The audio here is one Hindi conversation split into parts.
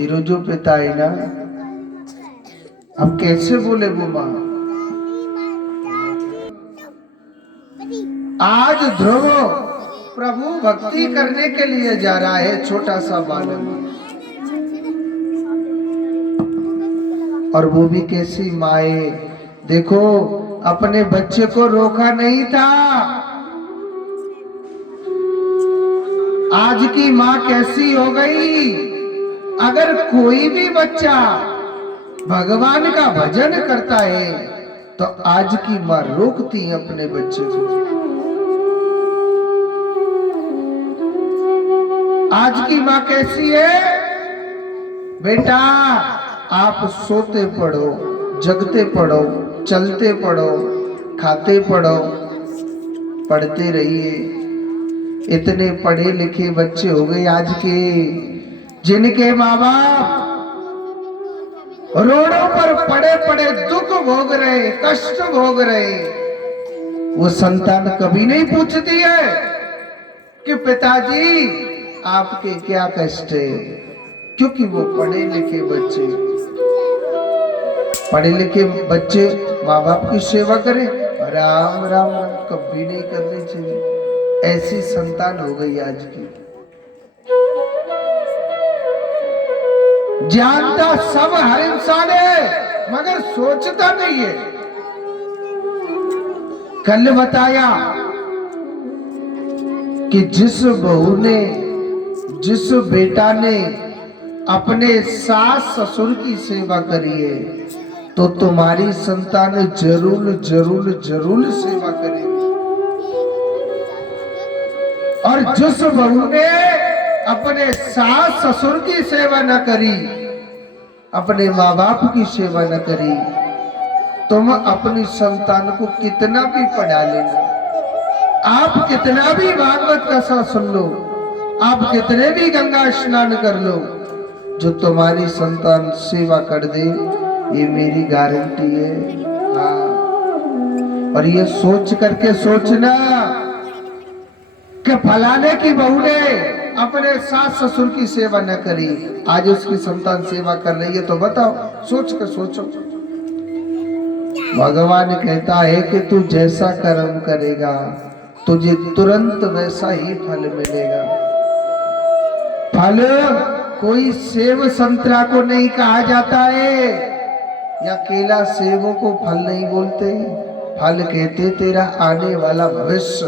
तेरो जो पिता है ना, अब कैसे बोले वो माँ। आज ध्रुव प्रभु भक्ति करने के लिए जा रहा है, छोटा सा बालक, और वो भी कैसी माए। देखो अपने बच्चे को रोका नहीं था। आज की माँ कैसी हो गई। अगर कोई भी बच्चा भगवान का भजन करता है तो आज की माँ रोकती है अपने बच्चे को। आज की माँ कैसी है। बेटा आप सोते पढ़ो, जगते पढ़ो, चलते पढ़ो, खाते पढ़ो, पढ़ते रहिए। इतने पढ़े लिखे बच्चे हो गए आज के, जिनके माँ बाप रोडों पर पड़े पड़े दुख भोग रहे, कष्ट भोग रहे। वो संतान कभी नहीं पूछती है कि पिताजी आपके क्या कष्ट है, क्योंकि वो पढ़े लिखे बच्चे, पढ़े लिखे बच्चे माँ बाप की सेवा करें। राम राम राम कभी नहीं करनी चाहिए। ऐसी संतान हो गई आज की। जानता सब हर इंसान है मगर सोचता नहीं है। कल बताया कि जिस बहू ने, जिस बेटा ने अपने सास ससुर की सेवा करी है तो तुम्हारी संतान जरूर जरूर जरूर सेवा करेगी। और जिस बहू ने अपने सास ससुर की सेवा न करी, अपने माँ बाप की सेवा न करी, तुम अपनी संतान को कितना भी पढ़ा लेना, आप कितना भी भागवत कथा सुन लो, आप कितने भी गंगा स्नान कर लो, जो तुम्हारी संतान सेवा कर दे ये मेरी गारंटी है। हाँ, और ये सोच करके सोचना कि फलाने की बहू ने अपने सास ससुर की सेवा न करी, आज उसकी संतान सेवा कर रही है, तो बताओ, सोच कर सोचो। भगवान कहता है कि तू जैसा कर्म करेगा तुझे तुरंत वैसा ही फल मिलेगा। फल कोई सेब संतरा को नहीं कहा जाता है, या केला सेबों को फल नहीं बोलते। फल कहते तेरा आने वाला भविष्य,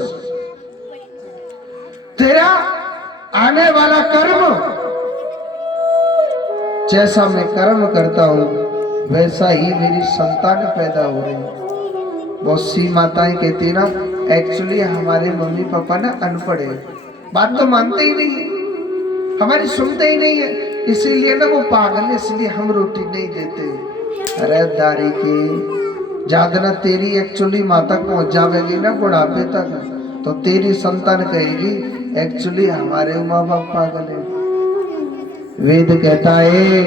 तेरा आने वाला कर्म। जैसा मैं कर्म करता हूं वैसा ही मेरी संतान पैदा हो रही। बहुत सी माताएं कहती है ना, एक्चुअली हमारे मम्मी पापा ना अनपढ़ है, बात तो मानते ही नहीं है, हमारी सुनते ही नहीं है, इसीलिए ना वो पागल है, इसलिए हम रोटी नहीं देते। अरे दारी के जादना तेरी एक्चुअली माता पहुंच जाएगी ना बुढ़ापे तक, तो तेरी संतान कहेगी एक्चुअली हमारे माँ बाप पागल है। वेद कहता है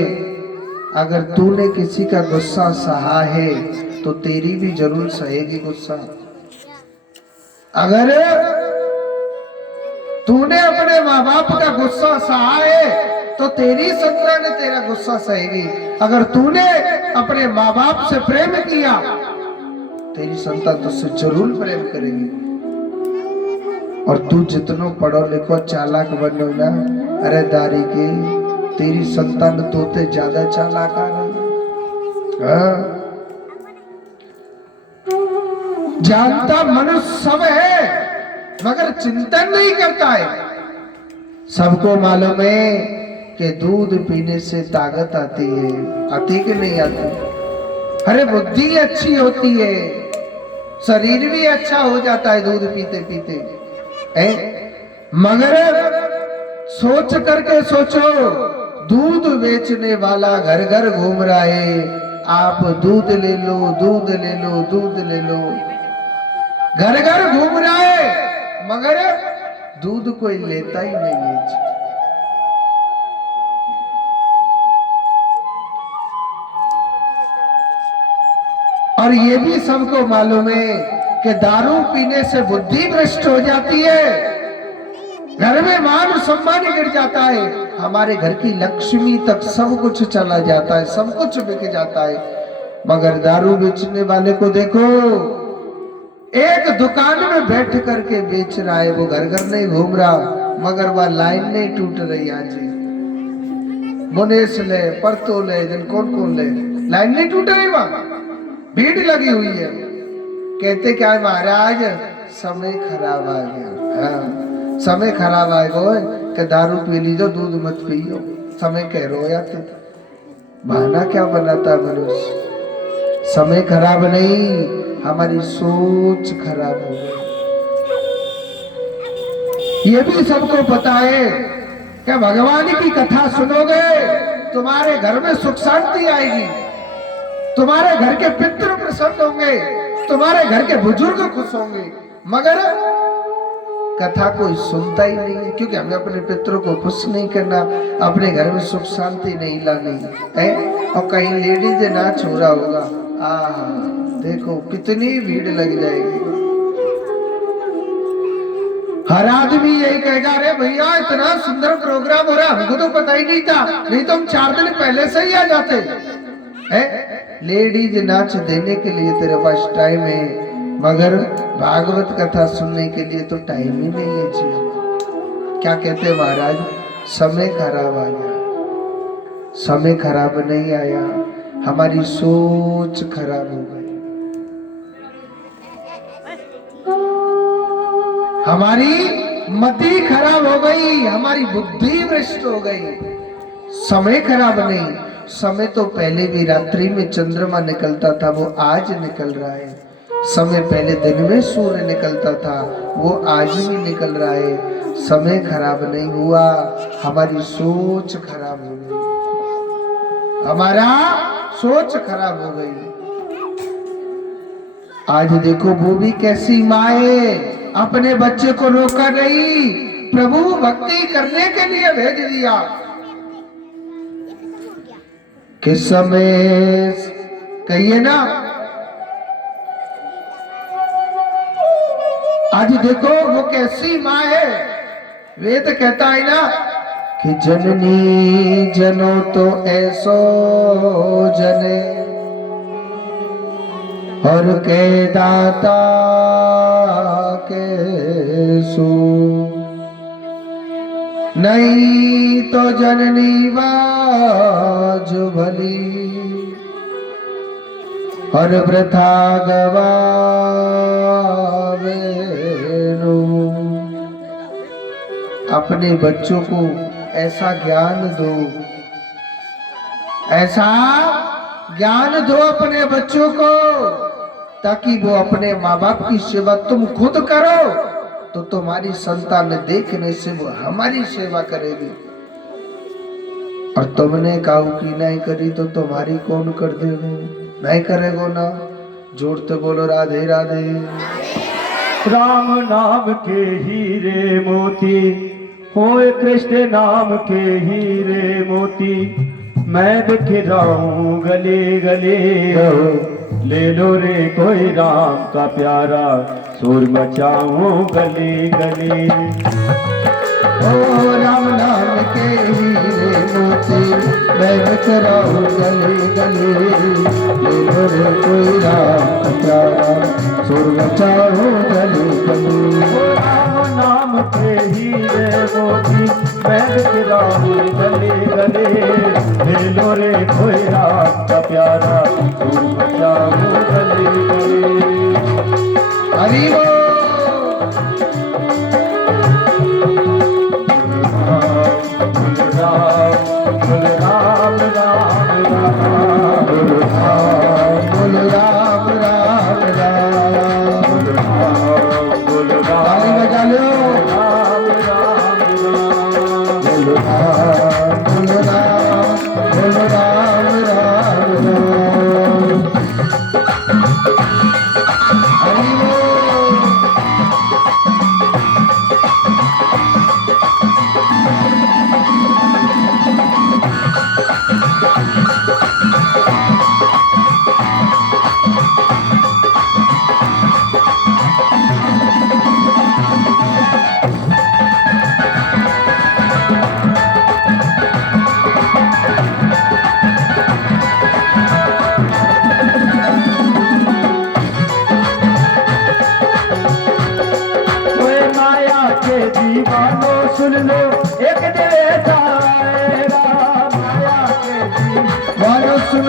अगर तूने किसी का गुस्सा सहा है तो तेरी भी जरूर सहेगी गुस्सा। अगर तूने अपने माँ बाप का गुस्सा सहा है तो तेरी संतान तेरा गुस्सा सहेगी। अगर तूने अपने माँ बाप से प्रेम किया तेरी संतान तुझसे जरूर प्रेम करेगी। और तू जितनो पढ़ो लिखो चालाक बनो ना, अरे दारी के तेरी संतान तोते ज्यादा चालाक आ रही। जानता मनुष्य सब है मगर चिंतन नहीं करता है। सबको मालूम है कि दूध पीने से ताकत आती है, आती कि नहीं आती। अरे बुद्धि अच्छी होती है, शरीर भी अच्छा हो जाता है दूध पीते पीते है। मगर सोच करके सोचो, दूध बेचने वाला घर घर घूम रहा है, आप दूध ले लो, दूध ले लो, दूध ले लो, घर घर घूम रहा है, मगर दूध कोई लेता ही नहीं है। और ये भी सबको मालूम है कि दारू पीने से बुद्धि भ्रष्ट हो जाती है, घर में मान सम्मान गिर जाता है, हमारे घर की लक्ष्मी तक सब कुछ चला जाता है, सब कुछ बिक जाता है। मगर दारू बेचने वाले को देखो, एक दुकान में बैठ करके बेच रहा है, वो घर घर नहीं घूम रहा, मगर वह लाइन नहीं टूट रही। आज मुनेश ले, परतो ले, जन कौन कौन ले, लाइन नहीं टूट रही, वहां भीड़ लगी हुई है। कहते क्या है महाराज, समय खराब आ गया। हाँ, समय खराब आ गया कि दारू पी लीजो, दूध मत पियो, समय कह रो जाते। बहाना क्या बनाता मनुष्य। समय खराब नहीं, हमारी सोच खराब हो गई। ये भी सबको पता है कि भगवान की कथा सुनोगे तुम्हारे घर में सुख शांति आएगी, तुम्हारे घर के पितृ प्रसन्न होंगे, तुम्हारे घर के बुजुर्ग खुश होंगे। मगर कथा कोई सुनता ही नहीं है, क्योंकि हमें अपने पितरों को खुश नहीं करना, अपने घर में सुख शांति नहीं लानी है। और कहीं लेडीज नाच हो रहा होगा, देखो कितनी भीड़ लग जाएगी। हर आदमी यही कहेगा, अरे भैया इतना सुंदर प्रोग्राम हो रहा है, हमको तो पता ही नहीं था, नहीं तो हम 4 दिन पहले से ही आ जाते हैं। लेडीज नाच देने के लिए तेरे पास टाइम है, मगर भागवत कथा सुनने के लिए तो टाइम ही नहीं है जी। क्या कहते महाराज, समय खराब आ गया। समय खराब नहीं आया, हमारी सोच खराब हो गई, हमारी मति खराब हो गई, हमारी बुद्धि भ्रष्ट हो गई। समय खराब नहीं, समय तो पहले भी रात्रि में चंद्रमा निकलता था, वो आज निकल रहा है। समय पहले दिन में सूर्य निकलता था, वो आज भी निकल रहा है। समय खराब नहीं हुआ, हमारी सोच खराब हो गई, हमारा सोच खराब हो गई। आज देखो वो भी कैसी माए अपने बच्चे को रोका नहीं, प्रभु भक्ति करने के लिए भेज दिया। किस समय कहिए ना, आज देखो वो कैसी माँ है। वेद कहता है ना कि जननी जनो तो ऐसो जने और के दाता के सो, नहीं तो जननी बाज भली और वृथा गवावे नो। अपने बच्चों को ऐसा ज्ञान दो, ऐसा ज्ञान दो अपने बच्चों को, ताकि वो अपने माँ बाप की सेवा तुम खुद करो तो तुम्हारी संतान देखने से वो हमारी सेवा करेगी। और तुमने काऊ की नहीं करी तो तुम्हारी कौन कर देगा, नहीं करेगो ना। जोड़ते बोलो राधे राधे। राम नाम के हीरे मोती होए, कृष्ण नाम के हीरे मोती, मैं बिखराऊं गले गले, ले लो रे कोई राम का प्यारा, सुर मचाऊं गले गले। ओ राम नाम के हीरे मोती, मैं बिखराऊं गले गले, ले लो रे कोई राम का प्यारा, सुर मचाऊं गले गले। राम नाम के हीरे मोती, मैं बिखराऊं गले गले, ले लो रे कोई राम का प्यारा, सुर मचाऊं गले गले। हरि बोल। राम राम राम बोलो राम राम राम, बोलो ताली बजा लो। राम राम राम बोलो राम बोलो राम बोलो राम राम राम। हरि बोल।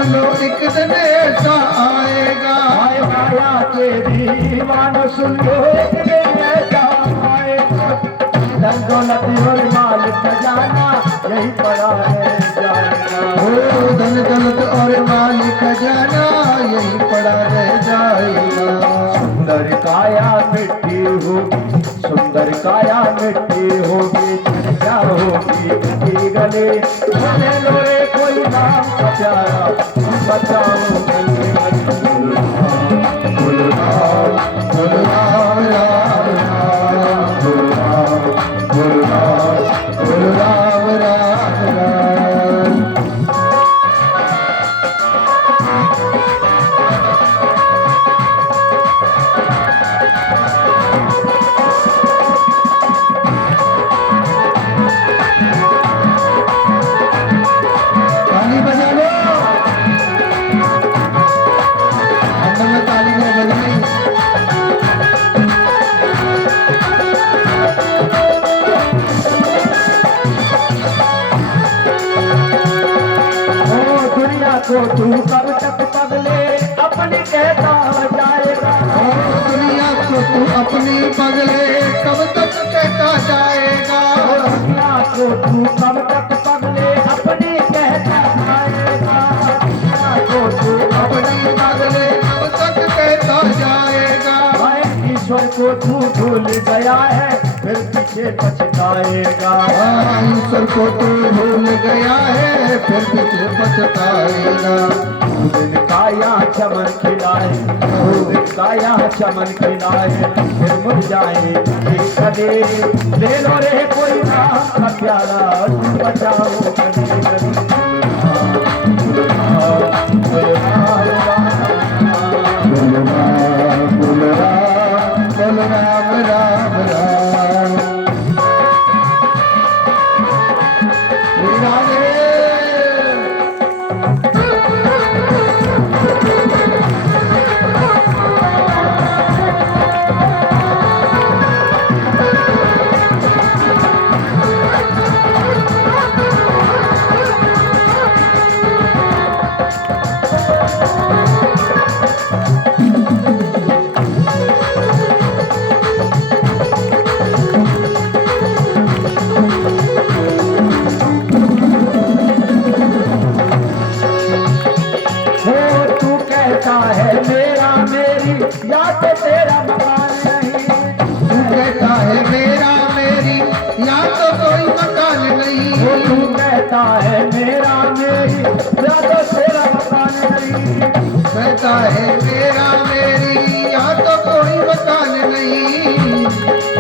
लो एक दिन ऐसा आएगा। आए माया के दीवानो सुन लो एक दिन ऐसा आएगा। धन दौलत और माल खजाना यही पड़ा रह जाएगा। ओ धन दौलत और माल खजाना यही पड़ा रह जाएगा। सुंदर काया मिट्टी होगी, सुंदर काया मिट्टी होगी, चर्चा होगी गली गली। बोले लोरे कोई नाम का प्यारा, बचाओ गली गली। बोल राम बोल राम राम राम बोल राम बोल राम बोल राम राम राम। ताली बजा लो, अंदर में ताली नहीं बजाई। ओ दुनिया को तू कब तक पगले अपनी कहता जाएगा। ओ दुनिया को तू अपनी पगले कब तक कहता जाएगा। दुनिया को तू कब तक पगले अपनी कहता जाएगा। दुनिया को तू अपनी पगले कब तक कहता जाएगा। हाय ईश्वर को तू भूल गया है, फिर पीछे पछताएगा। ईश्वर को तू भूल गया है, फिर पीछे पछताएगा। दिन काया चमन खिलाए, दिन काया चमन खिलाए, फिर मुड़ जाए कदे। ले लो रे कोई नाम का प्यारा, तू बचाओ कदे कदे। बोल राम बोल राम राम राम। राधे है मेरा मेरी या तो तेरा मकान नहीं। तू कहता है मेरा मेरी या तो कोई मकान नहीं। वो तू कहता है मेरा मेरी या तो तेरा मकान नहीं। कहता है मेरा मेरी या तो कोई मकान नहीं।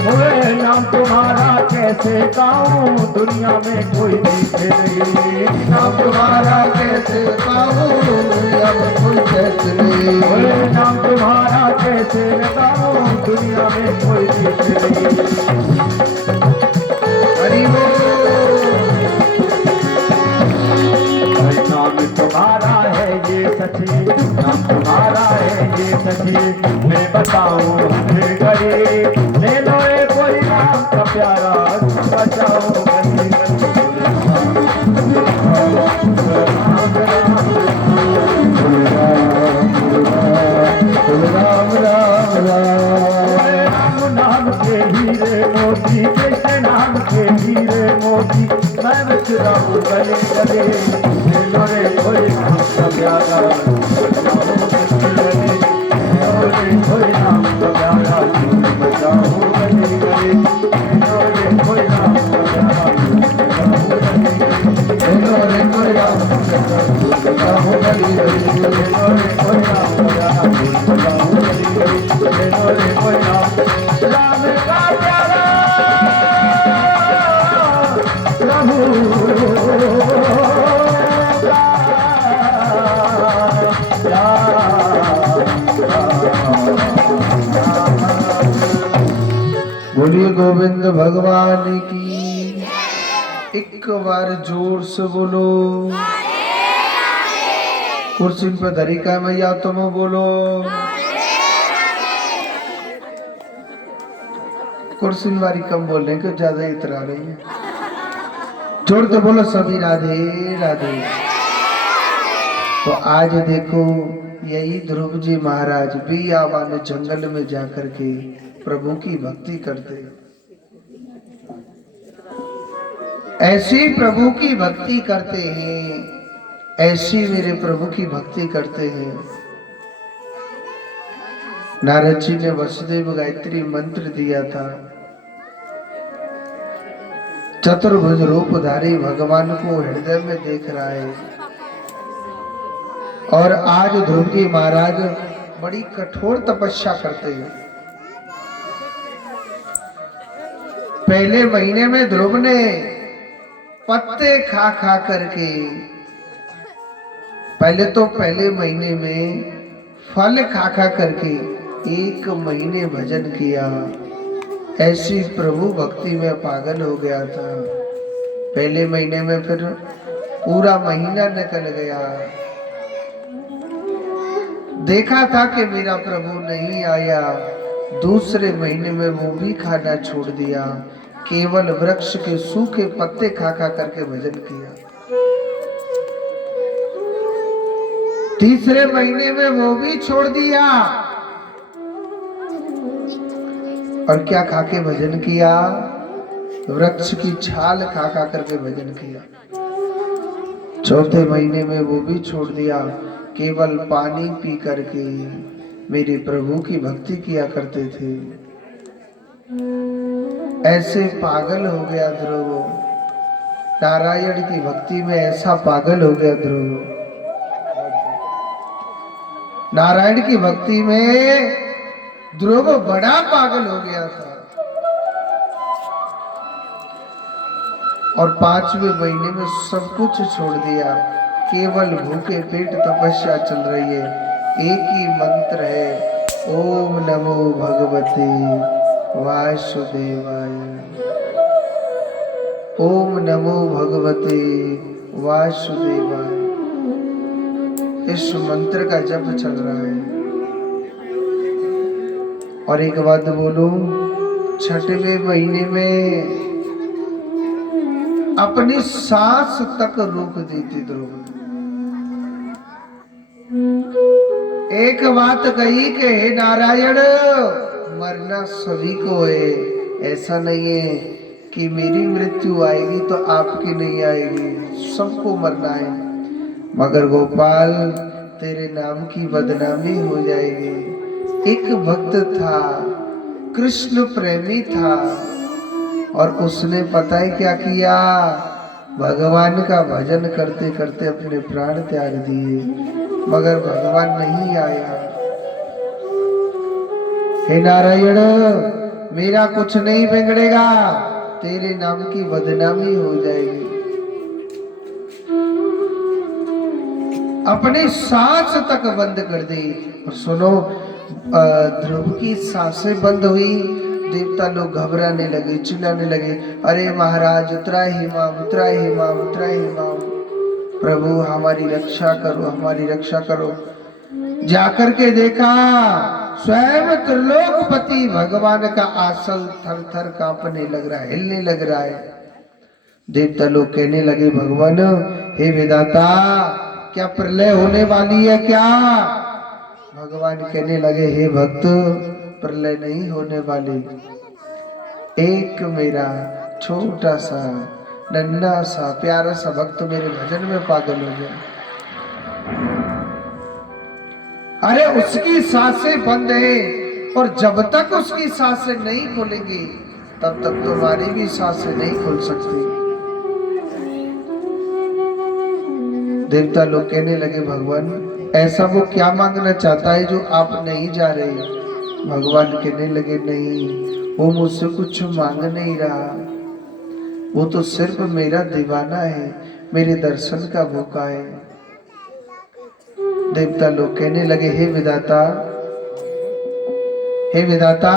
ओए नाम तुम्हारा कैसे गाऊं, दुनिया में कोई दिखे नहीं। नाम तुम्हारा कैसे गाऊं, दुनिया में कोई कैसे नहीं। ओए नाम तुम्हारा कैसे गाऊं, दुनिया में कोई दिखे नहीं। हरि बोल। नाम तुम्हारा है ये सची, नाम तुम्हारा है ये सची। मैं बताऊं हर घड़ी, ले लो रे कोई नाम का प्यारा, बचाओ गली गली। राम राम राम। राम नाम के हीरे मोती, जैसे नाम के हीरे मोती। मैं बचराऊं गले गले, ले लो रे कोई नाम का प्यारा, बचाओ गली गली। ले लो रे कोई नाम का प्यारा, बचाओ गली गली। ले लो रे कोई नाम का प्यारा, बचाओ गली गली। ले लो रे कोई नाम का प्यारा, बचाओ गली गली। ले लो रे कोई नाम का प्यारा, बचाओ गली गली। ले लो रे कोई नाम राम का प्यारा बोलिए गोविंद भगवान की। एक बार जोर से बोलो। कुर्सी पे धरी का मैया तुम बोलो। कुर्सी वाली कम बोल रहे क्यों, ज्यादा इतरा रही है। जोर तो बोलो सभी राधे राधे। तो आज देखो यही ध्रुव जी महाराज बियावान जंगल में जाकर के प्रभु की भक्ति करते, ऐसी प्रभु की भक्ति करते हैं, ऐसी मेरे प्रभु की भक्ति करते हैं। नारद जी ने वसुदेव गायत्री मंत्र दिया था, चतुर्भुज रूपधारी भगवान को हृदय में देख रहा है। और आज ध्रुव जी महाराज बड़ी कठोर तपस्या करते हैं। पहले महीने में ध्रुव ने पत्ते खा खा करके, पहले महीने में फल खा खा करके 1 महीने भजन किया। ऐसी प्रभु भक्ति में पागल हो गया था। पहले महीने में फिर पूरा महीना निकल गया, देखा था कि मेरा प्रभु नहीं आया। दूसरे महीने में वो भी खाना छोड़ दिया, केवल वृक्ष के सूखे पत्ते खा खा करके भजन किया। तीसरे महीने में वो भी छोड़ दिया, और क्या खा के भजन किया? वृक्ष की छाल खा खा करके भजन किया। चौथे महीने में वो भी छोड़ दिया, केवल पानी पी करके मेरे प्रभु की भक्ति किया करते थे। ऐसे पागल हो गया ध्रुव, नारायण की भक्ति में ऐसा पागल हो गया ध्रुव। नारायण की भक्ति में ध्रुव बड़ा पागल हो गया था। और 5वें महीने में सब कुछ छोड़ दिया, केवल भूखे पेट तपस्या चल रही है। एक ही मंत्र है, ओम नमो भगवते वासुदेवाय, ओम नमो भगवते वासुदेवाय। इस मंत्र का जप चल रहा है। और एक बात बोलूं, 6वें महीने में अपनी सांस तक रोक दी थी ध्रुव। एक बात कही कि हे नारायण, मरना सभी को है, ऐसा नहीं है कि मेरी मृत्यु आएगी तो आपकी नहीं आएगी, सबको मरना है। मगर गोपाल, तेरे नाम की बदनामी हो जाएगी। एक भक्त था, कृष्ण प्रेमी था, और उसने पता है क्या किया? भगवान का भजन करते करते अपने प्राण त्याग दिए, मगर भगवान नहीं आया। हे नारायण, मेरा कुछ नहीं बिगड़ेगा, तेरे नाम की बदनामी हो जाएगी। अपनी सांस तक बंद कर दी। और सुनो, ध्रुव की सांसें बंद हुई, देवता लोग घबराने लगे, चिल्लाने लगे, अरे महाराज उतराही माम, उतराही माम, उतराही माम, प्रभु हमारी रक्षा करो, हमारी रक्षा करो। जाकर के देखा, स्वयं त्रिलोकपति भगवान का आसन थर थर कांपने लग रहा है, हिलने लग रहा है। देवता लोग कहने लगे, भगवान हे विधाता, क्या प्रलय होने वाली है क्या? भगवान कहने लगे, हे भक्त, प्रलय नहीं होने वाली। एक मेरा छोटा सा नन्हा सा प्यारा सा भक्त मेरे भजन में पागल हो गया। अरे उसकी सांसें बंद है, और जब तक उसकी सांसें नहीं खुलेंगी तब तक तुम्हारी भी सांसें नहीं खुल सकती। देवता लोग कहने लगे, भगवान ऐसा वो क्या मांगना चाहता है जो आप नहीं जा रहे? भगवान कहने लगे, नहीं, वो मुझसे कुछ मांग नहीं रहा, वो तो सिर्फ मेरा दीवाना है, मेरे दर्शन का भूखा है। देवता लोग कहने लगे, हे विधाता, हे विधाता,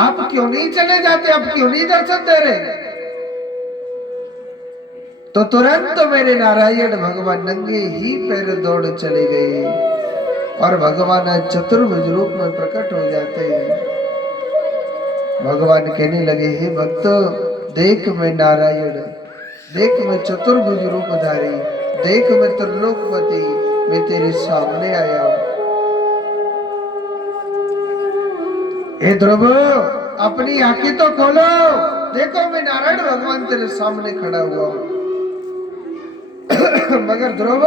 आप क्यों नहीं चले जाते? आप क्यों नहीं दर्शन दे रहे? तो तुरंत मेरे नारायण भगवान नंगे ही पैर दौड़ चले गए, और भगवान चतुर्भुज रूप में प्रकट हो जाते हैं। भगवान कहने लगे, हे भक्त, देख मैं नारायण, देख मैं चतुर्भुज रूपधारी, देख मैं त्रिलोकपति, मैं तेरे सामने आया हूं। हे ध्रुव, अपनी आंखें तो खोलो, देखो मैं नारायण भगवान तेरे सामने खड़ा हुआ हूं। मगर ध्रुव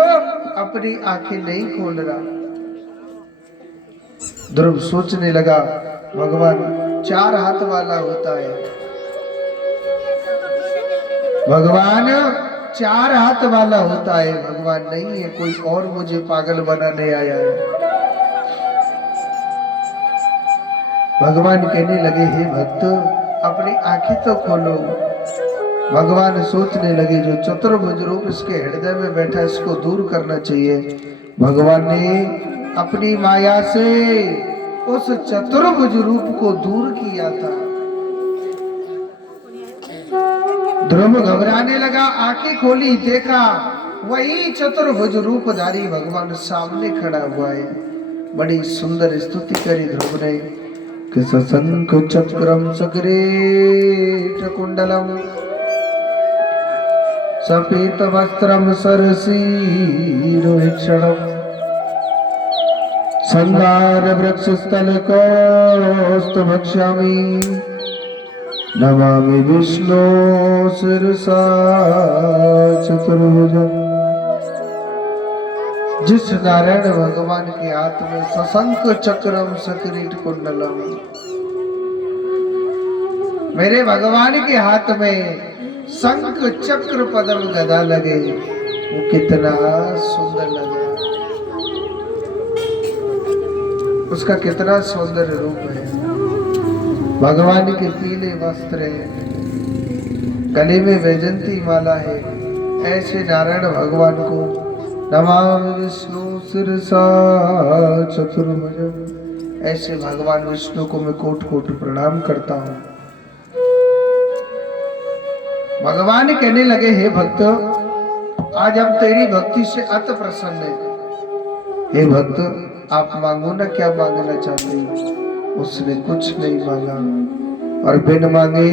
अपनी आंखें नहीं खोल रहा। ध्रुव सोचने लगा, भगवान 4 हाथ वाला होता है, भगवान 4 हाथ वाला होता है, भगवान नहीं है, कोई और मुझे पागल बनाने आया है। भगवान कहने लगे, हे भक्त अपनी आंखें तो खोलो। भगवान सोचने लगे, जो चतुर्भुज रूप इसके हृदय में बैठा, इसको दूर करना चाहिए। भगवान ने अपनी माया से उस चतुर्भुज रूप को दूर किया था। ध्रुव घबराने लगा, आंखें खोली, देखा वही चतुर्भुज रूपधारी भगवान सामने खड़ा हुआ है। बड़ी सुंदर स्तुति करी ध्रुव ने कि सशंख चक्रम सग्रेट कुंडलम सपीत वस्त्रम सरसीरोहिक्षणम संगार वृक्ष स्थल कौस्तुभक्ष्यामि नमामि विष्णु शिरसा चतुर्भुजम। जिस नारायण भगवान के हाथ में सशंख चक्रम सकिरीट कुंडलम, मेरे भगवान के हाथ में शंख चक्र पद्म गदा लगे, वो कितना सुंदर लगा, उसका कितना सुंदर रूप है। भगवान के पीले वस्त्र है, गले में वैजंती माला है। ऐसे नारायण भगवान को नमामि विष्णु शिरसा चतुर्भुजम, ऐसे भगवान विष्णु को मैं कोटि कोटि प्रणाम करता हूँ। भगवान कहने लगे, हे भक्त आज हम तेरी भक्ति से अति प्रसन्न है। हे भक्त आप मांगो ना, क्या मांगना चाहते हो? उसने कुछ नहीं मांगा और बिन मांगे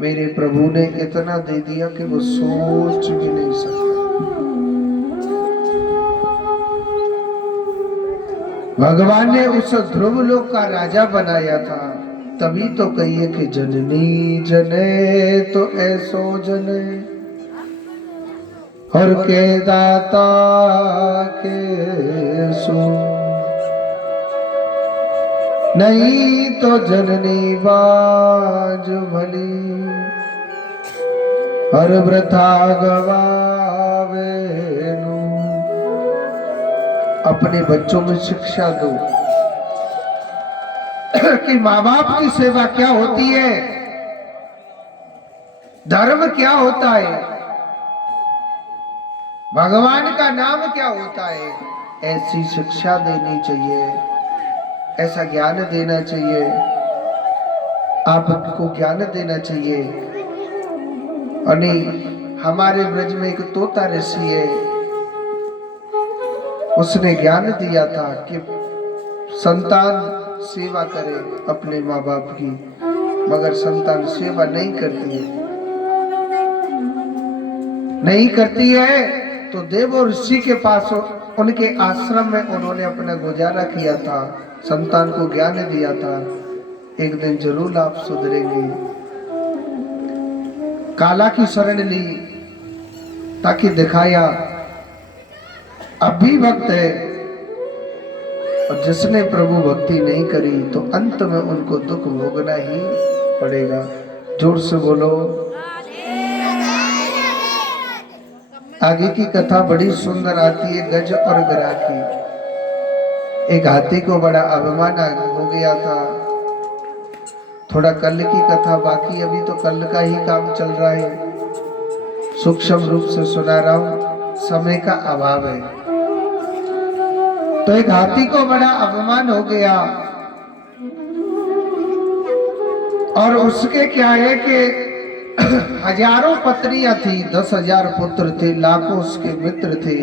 मेरे प्रभु ने इतना दे दिया कि वो सोच भी नहीं सकता। भगवान ने उस ध्रुव लोक का राजा बनाया था, तभी तो कहिए कि जननी जने तो ऐसो जने और के दाता के सो, नहीं तो जननी बाज भली हर वृथा गवावे नु। अपने बच्चों में शिक्षा दो कि माँ बाप की सेवा क्या होती है, धर्म क्या होता है, भगवान का नाम क्या होता है। ऐसी शिक्षा देनी चाहिए, ऐसा ज्ञान देना चाहिए, आपको ज्ञान देना चाहिए। और हमारे ब्रज में एक तोता ऋषि है, उसने ज्ञान दिया था कि संतान सेवा करे अपने माँ बाप की, मगर संतान सेवा नहीं करती है, नहीं करती है। तो देव और ऋषि के पास उनके आश्रम में उन्होंने अपना गुजारा किया था, संतान को ज्ञान दिया था, एक दिन जरूर आप सुधरेंगे। काला की शरण ली ताकि दिखाया अब भी वक्त है, और जिसने प्रभु भक्ति नहीं करी तो अंत में उनको दुख भोगना ही पड़ेगा। जोर से बोलो। आगे की कथा बड़ी सुंदर आती है, गज और गरा की। एक हाथी को बड़ा अभिमान हो गया था। थोड़ा कल की कथा बाकी, अभी तो कल का ही काम चल रहा है, सूक्ष्म रूप से सुना रहा हूं, समय का अभाव है। तो एक हाथी को बड़ा अभिमान हो गया, और उसके क्या है कि हजारों पत्नियां थी, 10,000 पुत्र थे, लाखों उसके मित्र थे।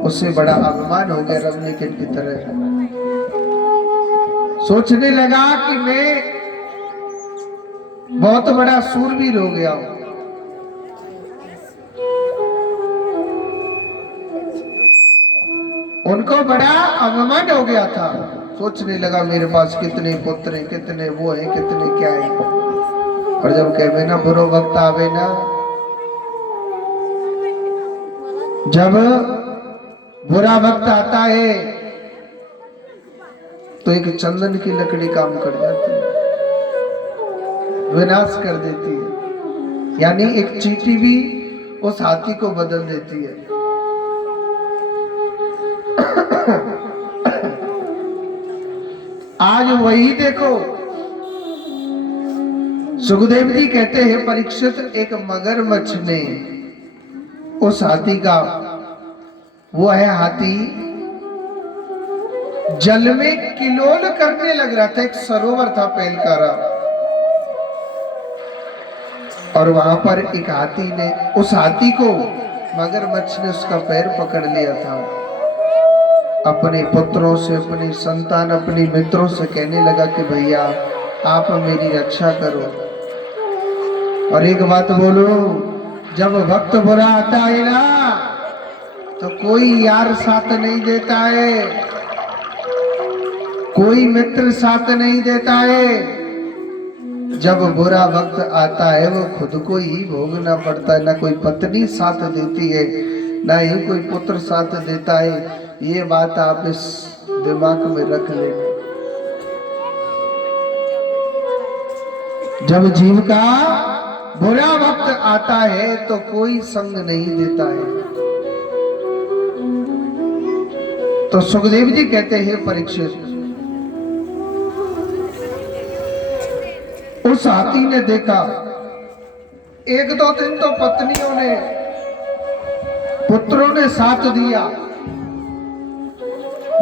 उससे बड़ा अभिमान हो गया, रमणीकन की तरह। सोचने लगा कि मैं बहुत बड़ा शूरवीर हो गया हूं। उनको बड़ा अभिमान हो गया था। सोचने लगा मेरे पास कितने पुत्र हैं, कितने वो हैं, कितने क्या है। और जब कहे ना बुरा वक्त आवे ना, जब बुरा वक्त आता है तो एक चंदन की लकड़ी काम कर जाती है, विनाश कर देती है। यानी एक चींटी भी उस हाथी को बदल देती है। आज वही देखो, सुखदेव जी कहते हैं परीक्षित, एक मगरमच्छ ने उस हाथी का, वो है हाथी जल में किलोल करने लग रहा था। एक सरोवर था पैलकारा, और वहां पर एक हाथी ने, उस हाथी को मगरमच्छ ने उसका पैर पकड़ लिया था। अपने पुत्रों से, अपनी संतान, अपनी मित्रों से कहने लगा कि भैया आप मेरी रक्षा करो। और एक बात बोलो, जब वक्त बुरा आता है ना तो कोई यार साथ नहीं देता है, कोई मित्र साथ नहीं देता है। जब बुरा वक्त आता है वो खुद को ही भोगना पड़ता है। ना कोई पत्नी साथ देती है, ना ही कोई पुत्र साथ देता है। ये बात आप इस दिमाग में रख लेना। जब जीव का बुरा वक्त आता है तो कोई संग नहीं देता है। तो सुखदेव जी कहते हैं परीक्षित, उस हाथी ने देखा, एक दो दिन तो पत्नियों ने, पुत्रों ने साथ दिया,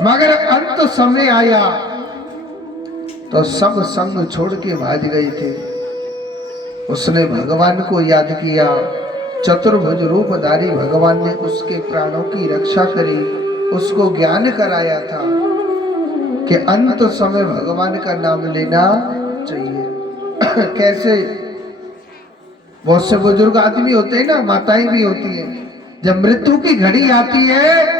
मगर अंत समय आया तो सब संग छोड़ के भाग गए थे। उसने भगवान को याद किया, चतुर्भुज रूपधारी भगवान ने उसके प्राणों की रक्षा करी, उसको ज्ञान कराया था कि अंत समय भगवान का नाम लेना चाहिए। कैसे? बहुत से बुजुर्ग आदमी होते हैं ना, माताएं भी होती हैं, जब मृत्यु की घड़ी आती है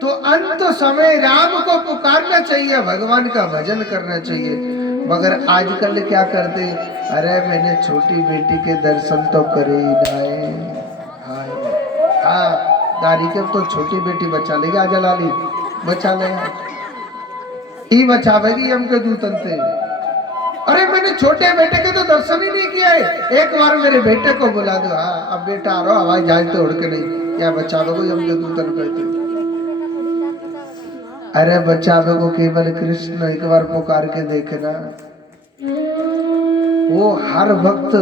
तो अंत समय राम को पुकारना चाहिए, भगवान का भजन करना चाहिए। मगर आजकल क्या करते, अरे मैंने छोटी बेटी के दर्शन तो करे ही ना। हाँ, दारी के तो छोटी बेटी बचा लेगी, आजा लाली बचा लेगा, ई बचावेगी हमके दूतन से। अरे मैंने छोटे बेटे के तो दर्शन ही नहीं किया है, एक बार मेरे बेटे को बुला दो। हाँ, अब बेटा आ रहा, हवाई जहाज तो उड़ के नहीं, क्या बचा लो हमके दूतन कहते। अरे बचावे को केवल कृष्ण एक बार पुकार के देखना, वो हर वक्त,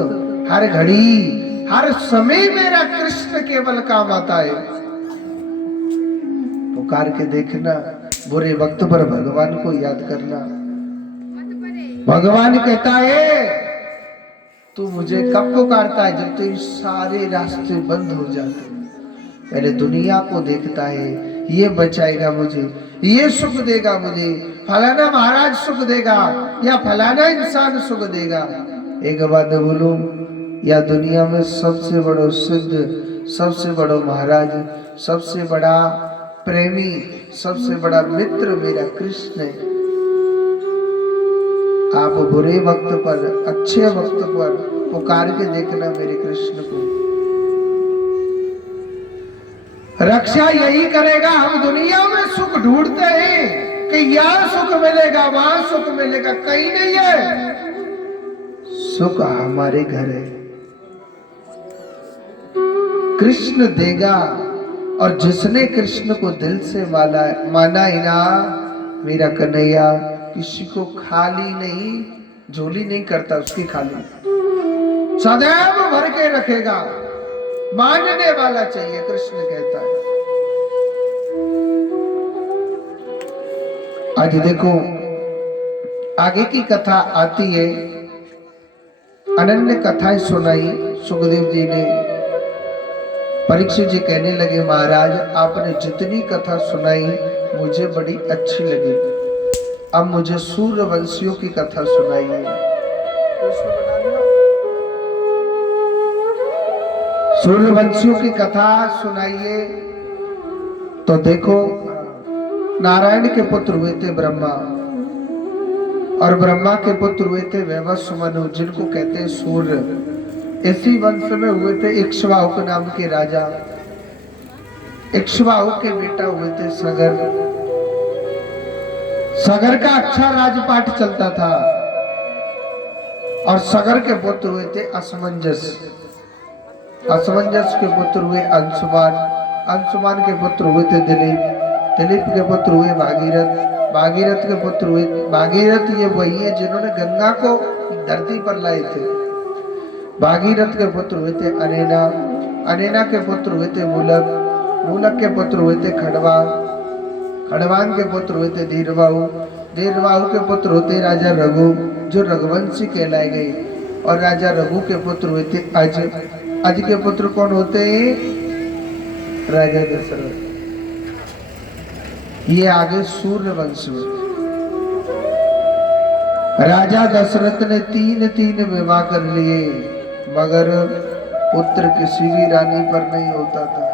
हर घड़ी, हर समय मेरा कृष्ण केवल काम आता है। पुकार के देखना, बुरे वक्त पर भगवान को याद करना। भगवान कहता है तू मुझे कब पुकारता है? जब तेरे सारे रास्ते बंद हो जाते। पहले दुनिया को देखता है, ये बचाएगा मुझे, ये सुख देगा मुझे, फलाना महाराज सुख देगा या फलाना इंसान सुख देगा। एक बात बोलूं, या दुनिया में सबसे बड़ो सिद्ध, सबसे बड़ो महाराज, सबसे बड़ा प्रेमी, सबसे बड़ा मित्र मेरा कृष्ण है। आप बुरे वक्त पर, अच्छे वक्त पर पुकार के देखना मेरे कृष्ण को, रक्षा यही करेगा। हम दुनिया में सुख ढूंढते हैं कि यहाँ सुख मिलेगा, वहां सुख मिलेगा, कहीं नहीं है। सुख हमारे घर है, कृष्ण देगा। और जिसने कृष्ण को दिल से माना है ना, मेरा कन्हैया किसी को खाली नहीं, झोली नहीं करता उसकी खाली, सदैव भर के रखेगा। मानने वाला चाहिए, कृष्ण कहता है। आज देखो आगे की कथा आती है, अनन्य कथाएं सुनाई सुखदेव जी ने। परीक्षित जी कहने लगे, महाराज आपने जितनी कथा सुनाई मुझे बड़ी अच्छी लगी, अब मुझे सूर्यवंशियों की कथा सुनाइए। सूर्यवंशियों की कथा सुनाइए। तो देखो नारायण के पुत्र हुए थे ब्रह्मा, और ब्रह्मा के पुत्र हुए थे वैवस्व मनु, जिनको कहते हैं सूर्य। इसी वंश में हुए थे इक्ष्वाकु नाम के राजा। इक्ष्वाकु के बेटा हुए थे सगर। सगर का अच्छा राजपाट चलता था, और सगर के पुत्र हुए थे असमंजस। असमंजस के पुत्र हुए अंशुमान। अंशुमान के पुत्र हुए थे दिलीप। दिलीप के पुत्र हुए भागीरथ। भागीरथ के पुत्र हुए, भागीरथ ये वही है जिन्होंने गंगा को धरती पर लाए थे। भागीरथ के पुत्र हुए थे अनेना। अनेना के पुत्र हुए थे मूलक। मूलक के पुत्र हुए थे खड़वान। खड़वान के पुत्र हुए थे धीरबाहु। धीरबाहु के पुत्र होते राजा रघु, जो रघुवंशी कहलाए गए। और राजा रघु के पुत्र हुए थे अज। अज के पुत्र कौन होते हैं? राजा दशरथ। ये आगे सूर्य वंश में राजा दशरथ ने तीन विवाह कर लिए, मगर पुत्र किसी भी रानी पर नहीं होता था।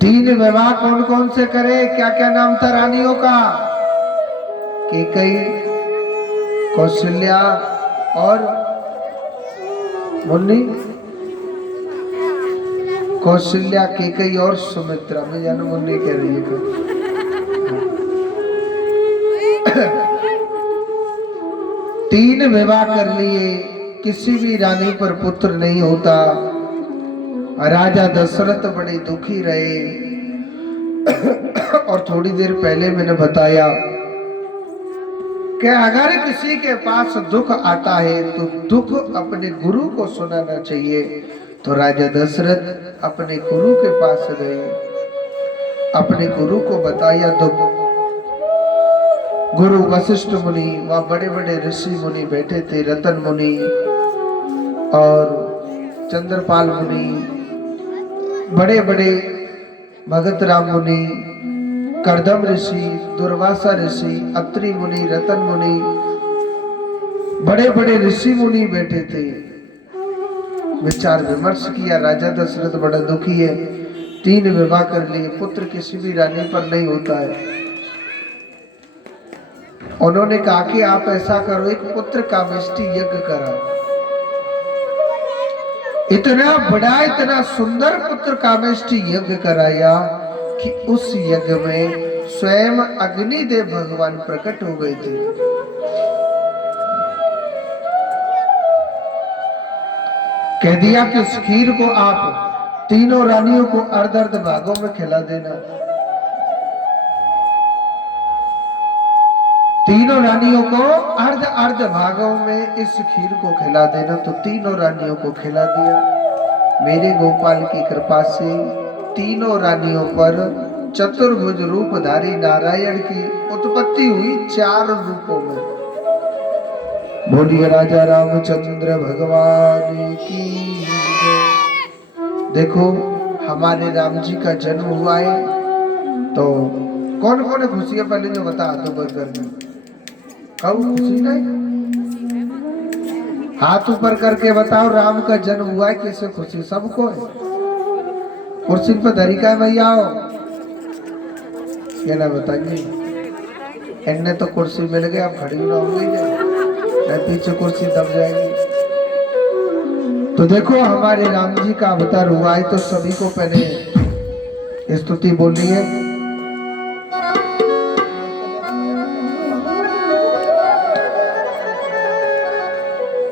तीन विवाह कौन कौन से करे? क्या क्या नाम था रानियों का? कैकेयी, कौशल्या और मुन्नी। कौशल्या, कैकेयी और सुमित्रा। मैं जानो मुन्नी कह रही है। तीन विवाह कर लिए, किसी भी रानी पर पुत्र नहीं होता। राजा दशरथ बड़े दुखी रहे। और थोड़ी देर पहले मैंने बताया कि अगर किसी के पास दुख आता है तो दुख अपने गुरु को सुनाना चाहिए। तो राजा दशरथ अपने गुरु के पास गए, अपने गुरु को बताया दुख। गुरु वशिष्ठ मुनि, वहां बड़े बड़े ऋषि मुनि बैठे थे, रतन मुनि और चंद्रपाल मुनि, बड़े बड़े भगत राम मुनि, करदम ऋषि, दुर्वासा ऋषि, अत्रि मुनि, रतन मुनि, बड़े बड़े ऋषि मुनि बैठे थे। विचार विमर्श किया। राजा दशरथ बड़ा दुखी है, तीन विवाह कर लिए, पुत्र किसी भी रानी पर नहीं होता है। उन्होंने कहा कि आप ऐसा करो, एक पुत्र कामेष्टि यज्ञ कराओ। इतना बड़ा, इतना सुंदर पुत्र कामेष्टि यज्ञ कराया कि उस यज्ञ में स्वयं अग्निदेव भगवान प्रकट हो गए थे। कह दिया कि उस खीर को आप तीनों रानियों को अर्ध अर्ध भागों में खिला देना। तीनों रानियों को अर्ध अर्ध भागों में इस खीर को खिला देना। तो तीनों रानियों को खिला दिया। मेरे गोपाल की कृपा से तीनों रानियों पर चतुर्भुज रूपधारी नारायण की उत्पत्ति हुई 4 रूपों में। बोलिए राजा रामचंद्र भगवान की। देखो हमारे राम जी का जन्म हुआ है, तो कौन कौन खुशी है? पहले जो बता दो बर्गर में कब खुशी नहीं? हाथ ऊपर करके बताओ, राम का जन्म हुआ है, किसे खुशी? सबको है। कुर्सी पर धरी का भैया आओ, ये ना बताइए। इनने तो कुर्सी मिल गई, अब खड़ी ना होंगी, पीछे कुर्सी दब जाएगी। तो देखो हमारे राम जी का अवतार हुआ है, तो सभी को पहले स्तुति बोलनी है।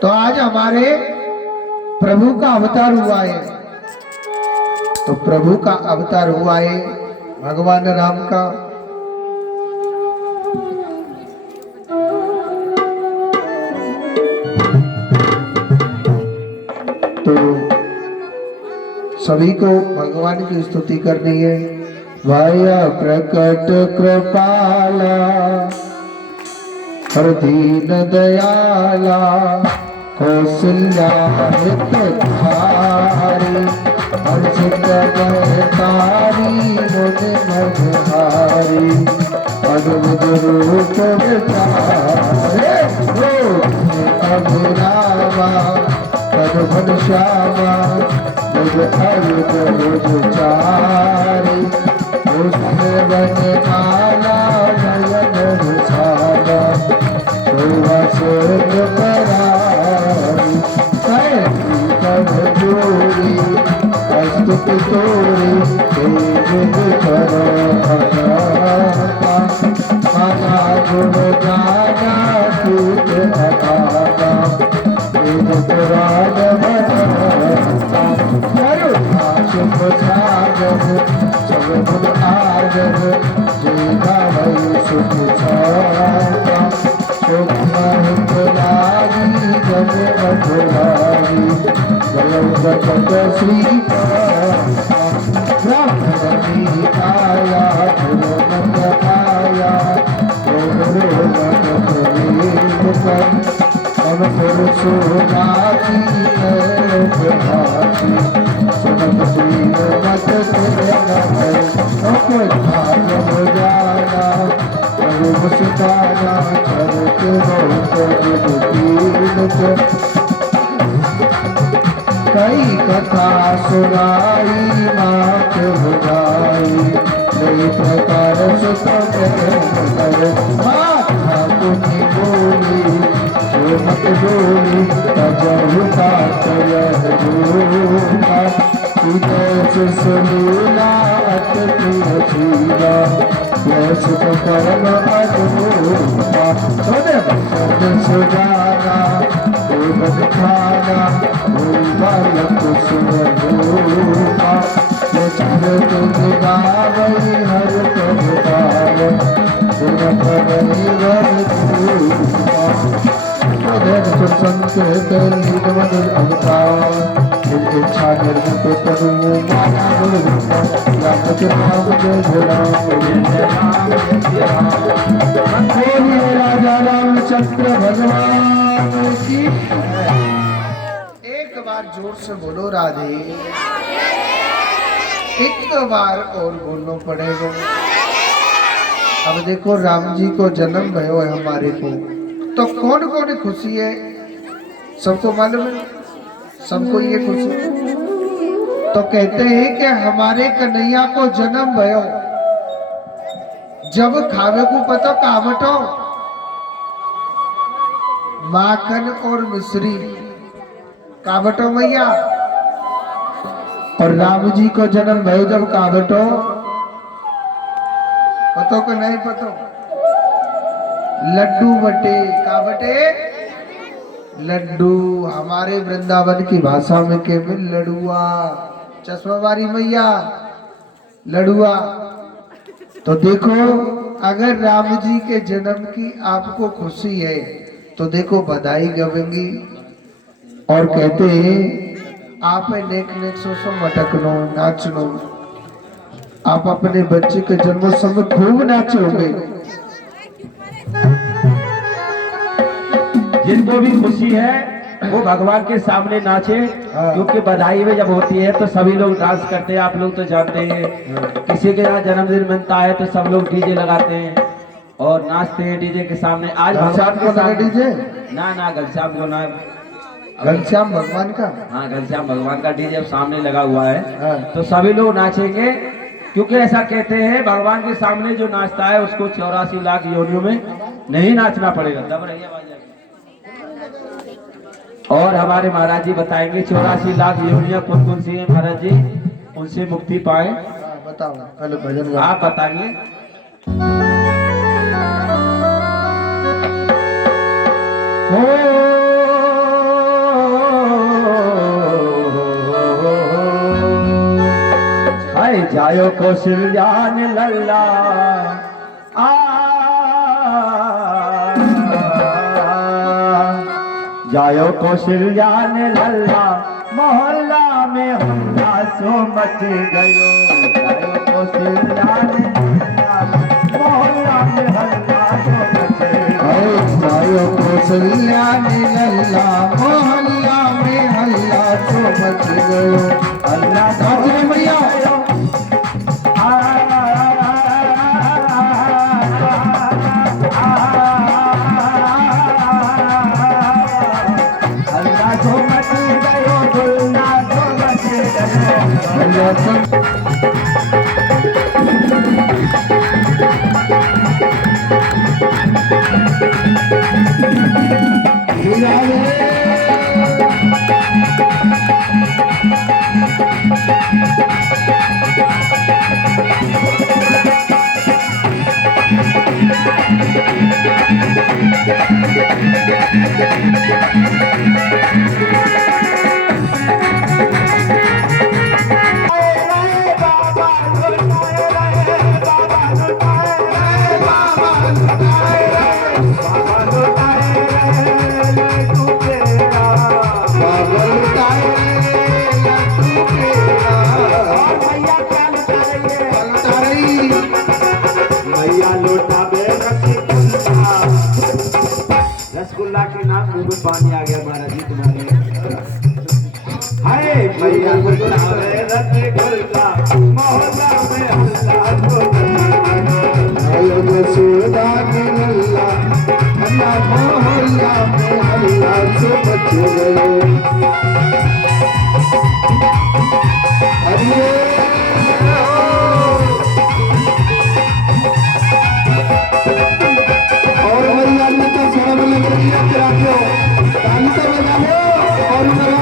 तो आज हमारे प्रभु का अवतार हुआ है। तो प्रभु का अवतार हुआ है भगवान राम का। तो सभी को भगवान की स्तुति करनी है। वाया प्रकट कृपाला हर दीन दयाला कौशल्या हितकारी हर्षित महतारी मुझ मझधारी अद्भुत रूप विचारे अभिरामा तदभन श्यामा मुझ अर्घ रोज चारे, उसने बन माला नयन सारा, शोभा स्वर्ग करारी। कैसी कर जोड़ी स्तुति तोरी, तेज करो अगाधा, माना गुण गाना सूत अगाधा, वेद पुराण बनता, करुणा शुभ सागर, सब गुण आगर, जय गावै सुख साता, सुख महित लागी जन अधुरागी, जगत श्री ब्रह्मणी आया, गुरुमत आया, हम पुरुषोनाथी प्रभाती, सुनत दीन मत कोई भागम जाना, अरुम सुताना, चरत बहुत दीन। कई कथा सुनाई मात भुजाई, कई प्रकार माथा कुनी बोली, जो मत बोली तजहु कातयह जोगा, उदय सुनीला अत प्रिय शीला, यह सुख परम अद्भुता, सद सुजाना गोबद खाना, बालक सुनरूपा, चरत गावै हर प्रभुतार, सुन पवै वरदूपा। संत कलित मधुर अवतार, निज इच्छा निर्मित तनु माया गुरुरूपा, रामच राम जय जय राम, जय राम जय राम। बोलिए राजा रामचंद्र भगवान की। एक बार जोर से बोलो राधे, एक बार और बोलना पड़ेगा। अब देखो राम जी को जन्म भयो है हमारे को, तो कौन कौन खुशी है? सबको मालूम है, सबको ये खुशी। तो कहते हैं कि हमारे कन्हैया को जन्म भयो, जब खावे को पता कावटो माखन और मिश्री कावटो मैया, और राम जी को जन्म भयो जब कावटो पतो को नहीं पतो, लड्डू बटे कावटे लड्डू, हमारे वृंदावन की भाषा में केवल लड़ुआ, चश्मावारी मैया लड़ुआ। तो देखो अगर राम जी के जन्म की आपको खुशी है तो देखो बधाई गवेंगी, और कहते हैं आप नेक नेक सो मटकनो नाचनो, आप अपने बच्चे के जन्मोत्सव में खूब नाचोगे। जिनको भी खुशी है वो भगवान के सामने नाचे, क्योंकि बधाई में जब होती है तो सभी लोग डांस करते हैं। आप लोग तो जानते हैं, किसी के यहाँ जन्मदिन बनता है तो सब लोग डीजे लगाते हैं और नाचते हैं डीजे के सामने। आज भगवान को लगा डीजे ना घनश्याम को ना, घनश्याम भगवान का, हाँ घनश्याम भगवान का डीजे सामने लगा हुआ है। हाँ। तो सभी लोग नाचेंगे, क्योंकि ऐसा कहते हैं भगवान के सामने जो नाचता है उसको 84 लाख योनियों में नहीं नाचना पड़ेगा। दब रही आवाज। और हमारे महाराज जी बताएंगे 84 लाख योनियां कौन कौन सी है महाराज जी, उनसे मुक्ति पाए। बताओ पहले भजन आप बताइए। हाय जायो कौशल्यान लल्ला जायो कौशल्यान लल्ला, मोहल्ला में हल्ला सो मच गयो। जायो कौशल्यान लल्ला, मोहल्ला में हल्ला सो मच गयो। जायो कौशल्यान लल्ला, मोहल्ला में हल्ला सो मच गयो। अल्लाह नाचने मैया अल्लाह सो मच गयो, दुल्ला सो मच गयो। रसगुल्ला के नाम मुंह में पानी आ गया महाराज जी तुम्हारे। हाय भैया गुलाबे रसगुल्ला मोहल्ला में हल्ला सुधा मिल्ला हल्ला मोहल्ला में हल्ला से बच गए। और भैया ने तो सोना में लग रही है तेरा क्यों ताली तो बजा लो और बजा लो।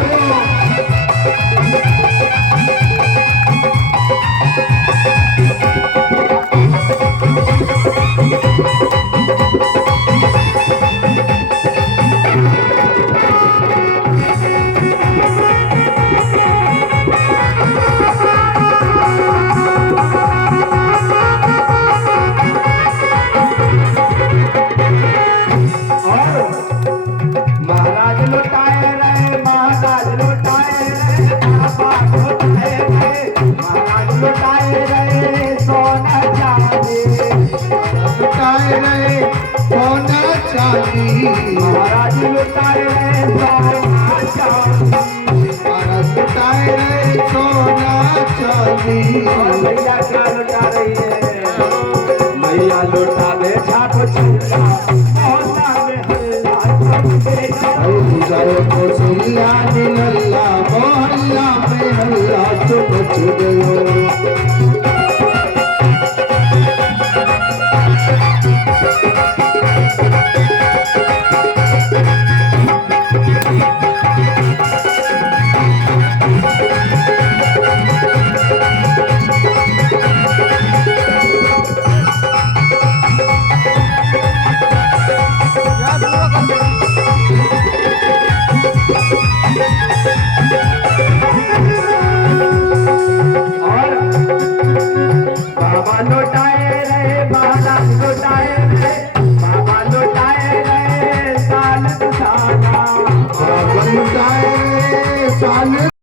महाराज लुटाए रहे महाराज लुटाए रहे महाराज लुटाए रहे सोना चांदी लुटाए रहे सोना चांदी महाराज लुटाए रहे सोना चांदी महाराज लुटाए रहे सोना चांदी